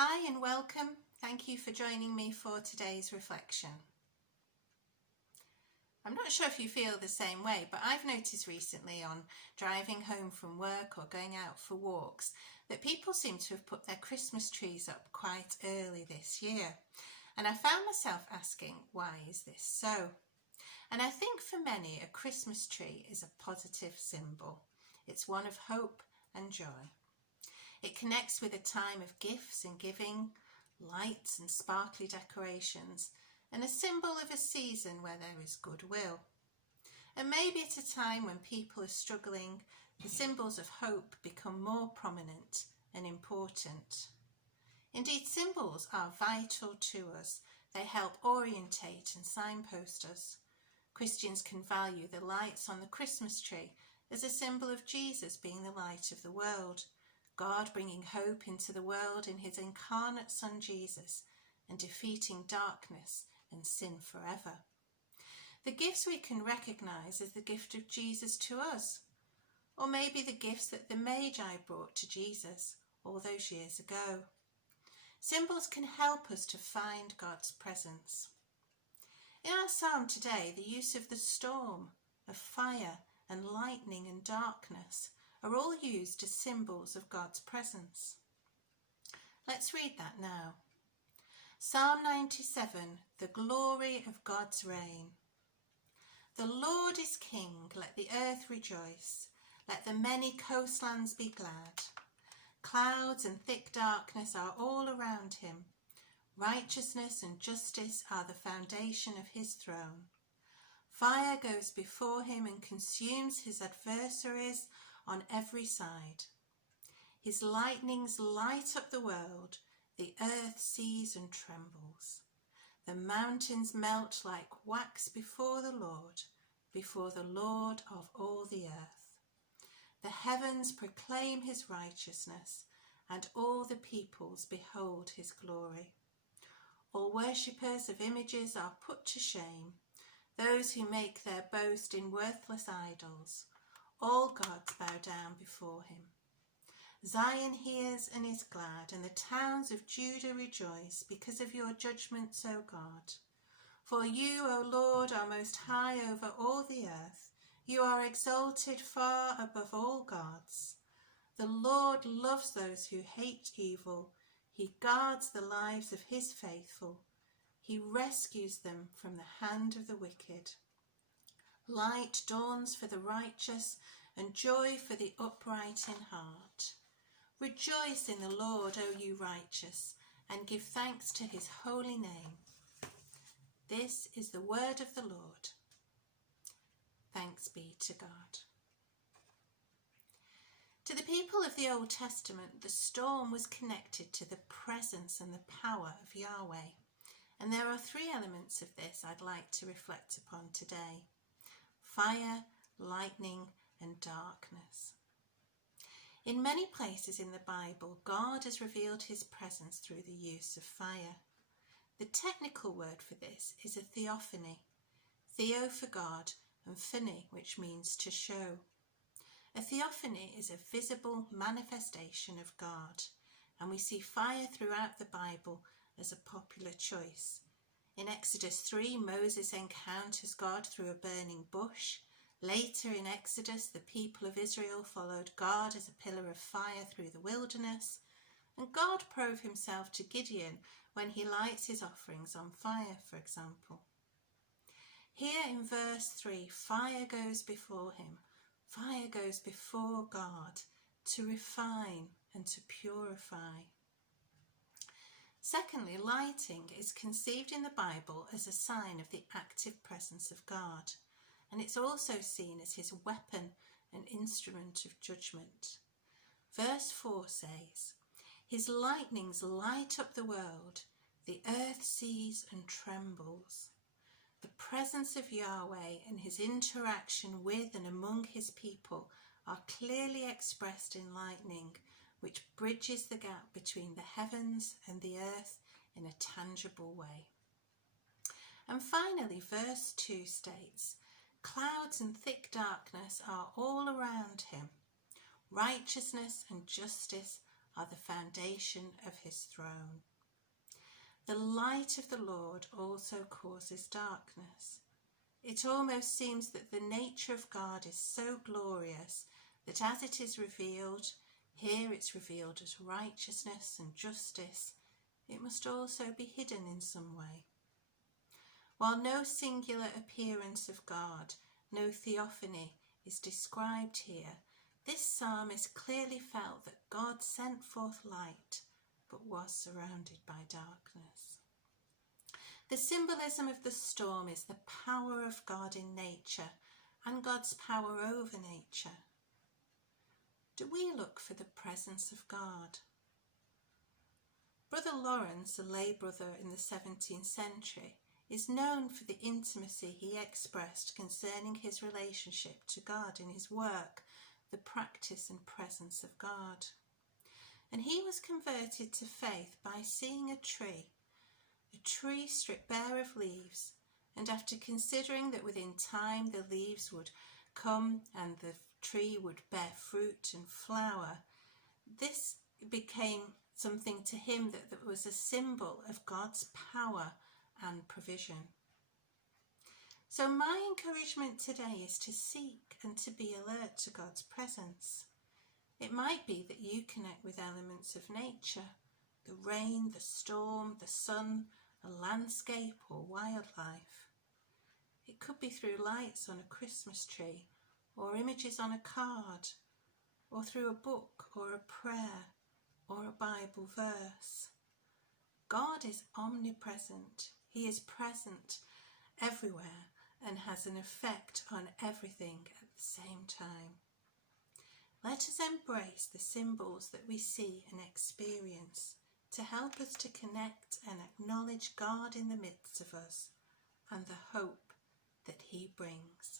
Hi and welcome. Thank you for joining me for today's reflection. I'm not sure if you feel the same way, but I've noticed recently on driving home from work or going out for walks that people seem to have put their Christmas trees up quite early this year. And I found myself asking, why is this so? And I think for many, a Christmas tree is a positive symbol. It's one of hope and joy. It connects with a time of gifts and giving, lights and sparkly decorations, and a symbol of a season where there is goodwill. And maybe at a time when people are struggling, the symbols of hope become more prominent and important. Indeed, symbols are vital to us. They help orientate and signpost us. Christians can value the lights on the Christmas tree as a symbol of Jesus being the light of the world, God bringing hope into the world in his incarnate Son Jesus and defeating darkness and sin forever. The gifts we can recognise as the gift of Jesus to us, or maybe the gifts that the Magi brought to Jesus all those years ago. Symbols can help us to find God's presence. In our psalm today, the use of the storm, of fire and lightning and darkness are all used as symbols of God's presence. Let's read that now. Psalm 97, the glory of God's reign. The Lord is King, let the earth rejoice, let the many coastlands be glad. Clouds and thick darkness are all around him. Righteousness and justice are the foundation of his throne. Fire goes before him and consumes his adversaries on every side. His lightnings light up the world, the earth sees and trembles. The mountains melt like wax before the Lord of all the earth. The heavens proclaim his righteousness, and all the peoples behold his glory. All worshippers of images are put to shame, those who make their boast in worthless idols. All gods bow down before him. Zion hears and is glad, and the towns of Judah rejoice because of your judgments, O God. For you, O Lord, are most high over all the earth. You are exalted far above all gods. The Lord loves those who hate evil. He guards the lives of his faithful. He rescues them from the hand of the wicked. Light dawns for the righteous and joy for the upright in heart. Rejoice in the Lord, O you righteous, and give thanks to his holy name. This is the word of the Lord. Thanks be to God. To the people of the Old Testament, the storm was connected to the presence and the power of Yahweh. And there are three elements of this I'd like to reflect upon today: fire, lightning, and darkness. In many places in the Bible, God has revealed his presence through the use of fire. The technical word for this is a theophany. Theo for God and phany, which means to show. A theophany is a visible manifestation of God, and we see fire throughout the Bible as a popular choice. In Exodus 3, Moses encounters God through a burning bush. Later in Exodus, the people of Israel followed God as a pillar of fire through the wilderness. And God proved himself to Gideon when he lights his offerings on fire, for example. Here in verse 3, fire goes before him. Fire goes before God to refine and to purify. Secondly, lighting is conceived in the Bible as a sign of the active presence of God, and it's also seen as his weapon and instrument of judgment. Verse 4 says, his lightnings light up the world, the earth sees and trembles. The presence of Yahweh and his interaction with and among his people are clearly expressed in lightning, which bridges the gap between the heavens and the earth in a tangible way. And finally, verse 2 states, clouds and thick darkness are all around him. Righteousness and justice are the foundation of his throne. The light of the Lord also causes darkness. It almost seems that the nature of God is so glorious that as it is revealed, here it's revealed as righteousness and justice, it must also be hidden in some way. While no singular appearance of God, no theophany is described here, this psalmist clearly felt that God sent forth light, but was surrounded by darkness. The symbolism of the storm is the power of God in nature and God's power over nature. Do we look for the presence of God? Brother Lawrence, a lay brother in the 17th century, is known for the intimacy he expressed concerning his relationship to God in his work, The Practice and Presence of God. And he was converted to faith by seeing a tree stripped bare of leaves, and after considering that within time the leaves would come and the tree would bear fruit and flower, this became something to him that was a symbol of God's power and provision. So my encouragement today is to seek and to be alert to God's presence. It might be that you connect with elements of nature, the rain, the storm, the sun, a landscape or wildlife. It could be through lights on a Christmas tree, or images on a card, or through a book or a prayer or a Bible verse. God is omnipresent. He is present everywhere and has an effect on everything at the same time. Let us embrace the symbols that we see and experience to help us to connect and acknowledge God in the midst of us and the hope that he brings.